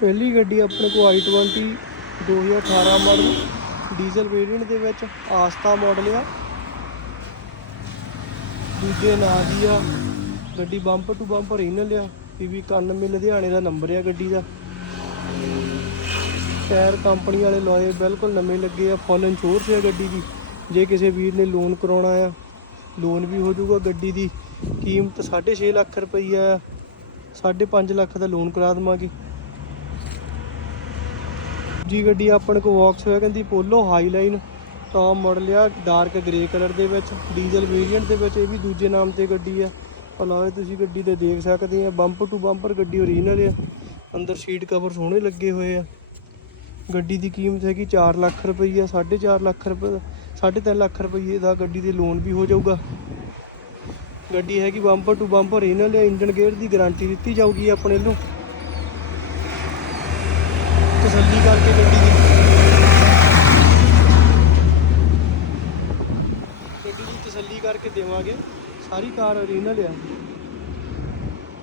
ਪਹਿਲੀ ਗੱਡੀ ਆਪਣੇ ਕੋਲ i20 2018 ਮਾਡਲ ਡੀਜ਼ਲ ਵੇਰੀਐਂਟ ਦੇ ਵਿੱਚ ਆਸਤਾ ਮਾਡਲ ਆ। ਦੂਜੇ ਨਾਂ ਦੀ ਆ, ਗੱਡੀ ਬੰਪ ਟੂ ਬੰਪ ਰੀਨਲ ਆ ਪੀਵੀ 91 ਲੁਧਿਆਣੇ ਦਾ ਨੰਬਰ ਆ ਗੱਡੀ ਦਾ। ਟਾਇਰ ਕੰਪਨੀ ਵਾਲੇ ਲੋਏ, ਬਿਲਕੁਲ ਨਵੇਂ ਲੱਗੇ ਆ ਫੁੱਲ ਇੰਸ਼ੋਰਸ ਆ ਗੱਡੀ ਦੀ। ਜੇ ਕਿਸੇ ਵੀਰ ਨੇ ਲੋਨ ਕਰਾਉਣਾ ਆ ਲੋਨ ਵੀ ਹੋ ਜਾਊਗਾ ਗੱਡੀ ਦੀ। ਕੀਮਤ 6.5 ਲੱਖ ਰੁਪਈਆ ਆ। 5.5 ਲੱਖ ਦਾ ਲੋਨ ਕਰਾ ਦੇਵਾਂਗੇ। ਦੂਜੀ ਗੱਡੀ ਆਪਣੇ ਕੋਲ ਵੌਕਸਵੈਗਨ ਦੀ ਪੋਲੋ ਹਾਈਲਾਈਨ ਟੌਪ ਮਾਡਲ ਆ ਡਾਰਕ ਗ੍ਰੇ ਕਲਰ ਦੇ ਵਿੱਚ ਡੀਜ਼ਲ ਵੇਰੀਐਂਟ ਦੇ ਵਿੱਚ, ਇਹ ਵੀ ਦੂਜੇ ਨਾਮ ਤੇ ਗੱਡੀ ਆ। ਅਲਾਏ ਤੁਸੀਂ ਗੱਡੀ ਤੇ ਦੇਖ ਸਕਦੇ ਆ ਬੰਪਰ ਟੂ ਬੰਪਰ ਗੱਡੀ ਓਰੀਜਨਲ ਆ। ਅੰਦਰ ਸੀਟ ਕਵਰ ਸੋਹਣੇ ਲੱਗੇ ਹੋਏ ਆ। ਗੱਡੀ ਦੀ ਕੀਮਤ ਹੈਗੀ 4 ਲੱਖ ਰੁਪਈਆ 4.5 ਲੱਖ ਰੁਪਏ 3.5 ਲੱਖ ਰੁਪਈਏ ਦਾ ਗੱਡੀ ਦੇ ਲੋਨ ਵੀ ਹੋ ਜਾਊਗਾ। ਗੱਡੀ ਹੈਗੀ ਬੰਪਰ ਟੂ ਬੰਪਰ ਓਰੀਜਨਲ ਆ ਇੰਜਨ ਗੇਅਰ ਦੀ ਗਾਰੰਟੀ ਦਿੱਤੀ ਜਾਊਗੀ ਆਪਣੇ ਵੱਲੋਂ। ਤਸੱਲੀ ਕਰਕੇ ਗੱਡੀ ਦੀ। ਗੱਡੀ ਦੀ ਤਸੱਲੀ ਕਰਕੇ ਦੇਵਾਂਗੇ। ਸਾਰੀ ਕਾਰ ਓਰੀਜਨਲ ਆ।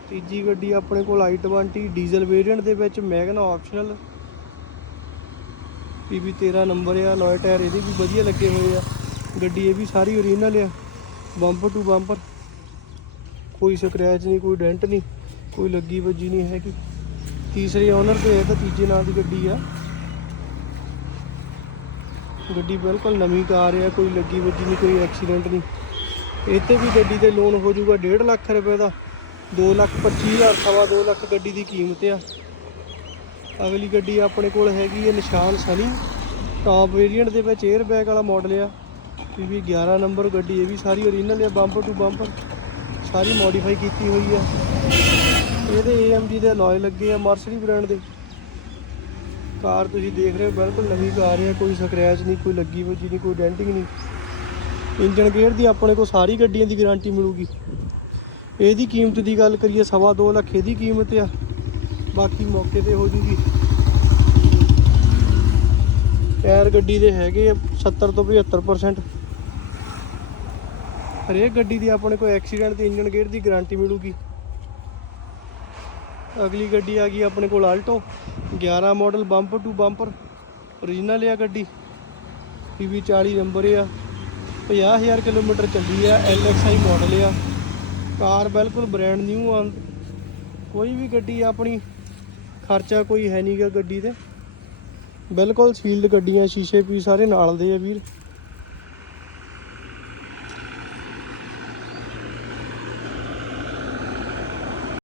ਤੀਜੀ ਗੱਡੀ ਆਪਣੇ ਕੋਲ i20 ਡੀਜ਼ਲ ਵੇਰੀਐਂਟ ਦੇ ਵਿੱਚ ਮੈਗਨਾ ਆਪਸ਼ਨਲ ਪੀਬੀ 13 ਨੰਬਰ ਆ ਲੋਏ ਟਾਇਰ ਇਹਦੇ ਵੀ ਵਧੀਆ ਲੱਗੇ ਹੋਏ ਆ। ਗੱਡੀ ਇਹ ਵੀ ਸਾਰੀ ਓਰੀਜਨਲ ਆ। ਬੰਪਰ ਟੂ ਬੰਪਰ ਕੋਈ ਸਕ੍ਰੈਚ ਨਹੀਂ, ਕੋਈ ਡੈਂਟ ਨਹੀਂ, ਕੋਈ ਲੱਗੀ ਵੱਜੀ ਨਹੀਂ ਹੈਗੀ। ਤੀਸਰੇ ਓਨਰ ਤੇ ਹੈ ਤਾਂ ਤੀਜੇ ਨਾਂ ਦੀ ਗੱਡੀ ਆ। ਗੱਡੀ ਬਿਲਕੁਲ ਨਵੀਂ ਕਾਰ ਆ, ਕੋਈ ਲੱਗੀ ਵੱਜੀ ਨਹੀਂ, ਕੋਈ ਐਕਸੀਡੈਂਟ ਨਹੀਂ। ਇੱਥੇ ਵੀ ਗੱਡੀ ਤੇ ਲੋਨ ਹੋ ਜਾਊਗਾ 1.5 ਲੱਖ ਰੁਪਏ ਦਾ। 2 ਲੱਖ 25 ਹਜ਼ਾਰ, ਸਵਾ 2 ਲੱਖ ਗੱਡੀ ਦੀ ਕੀਮਤ ਆ। ਅਗਲੀ ਗੱਡੀ ਆਪਣੇ ਕੋਲ ਹੈਗੀ ਹੈ ਨਿਸ਼ਾਨ ਸਨੀ। ਟਾਪ ਵੇਰੀਐਂਟ ਦੇ ਵਿੱਚ 에ਅਰ ਬੈਗ ਵਾਲਾ ਮਾਡਲ ਆ। ਵੀ 11 ਨੰਬਰ ਗੱਡੀ, ਇਹ ਵੀ ਸਾਰੀ ਓਰੀਜਨਲ ਆ ਬੰਪਰ ਟੂ ਬੰਪਰ ਸਾਰੀ ਮੋਡੀਫਾਈ ਕੀਤੀ ਹੋਈ ਆ। ਇਹਦੇ AMG ਦੇ ਅਲੋਏ ਲੱਗੇ ਆ ਮਰਸਡੀ ਬ੍ਰਾਂਡ ਦੇ। ਕਾਰ ਤੁਸੀਂ ਦੇਖ ਰਹੇ ਹੋ, ਬਿਲਕੁਲ ਨਵੀਂ ਕਾਰ ਆ, ਕੋਈ ਸਕ੍ਰੈਚ ਨਹੀਂ, ਕੋਈ ਲੱਗੀ ਵੱਜੀ ਨਹੀਂ, ਕੋਈ ਡੈਂਟਿੰਗ ਨਹੀਂ। ਇੰਜਨ ਗੇਅਰ ਦੀ ਆਪਣੇ ਕੋਲ ਸਾਰੀ ਗੱਡੀਆਂ ਦੀ ਗਾਰੰਟੀ ਮਿਲੂਗੀ। ਇਹਦੀ ਕੀਮਤ ਦੀ ਗੱਲ ਕਰੀਏ, ਸਵਾ ਦੋ ਲੱਖ ਇਹਦੀ ਕੀਮਤ ਆ। ਬਾਕੀ ਮੌਕੇ ਤੇ ਹੋ ਜੂਗੀ। ਟਾਇਰ ਗੱਡੀ ਦੇ ਹੈਗੇ ਆ 70 ਤੋਂ 75% ਹਰੇਕ ਗੱਡੀ ਦੀ ਆਪਣੇ ਕੋਲ ਐਕਸੀਡੈਂਟ ਤੇ ਇੰਜਨ ਗੇਅਰ ਦੀ ਗਾਰੰਟੀ ਮਿਲੂਗੀ। ਅਗਲੀ ਗੱਡੀ ਆ ਗਈ ਆਪਣੇ ਕੋਲ Alto 11 model bumper to bumper original ਆ ਗੱਡੀ ਪੀਵੀ 40 ਨੰਬਰ ਆ 50000 ਕਿਲੋਮੀਟਰ ਚੱਲੀ ਆ, LXI ਮਾਡਲ ਆ, ਕਾਰ ਬਿਲਕੁਲ ਬ੍ਰਾਂਡ ਨਿਊ ਆ, ਕੋਈ ਵੀ ਗੱਡੀ ਆਪਣੀ, ਖਰਚਾ ਕੋਈ ਹੈ ਨਹੀਂਗਾ ਗੱਡੀ ਤੇ, ਬਿਲਕੁਲ ਸੀਲਡ ਗੱਡੀਆਂ ਸ਼ੀਸ਼ੇ ਵੀ ਸਾਰੇ ਨਾਲ ਦੇ ਆ ਵੀਰ।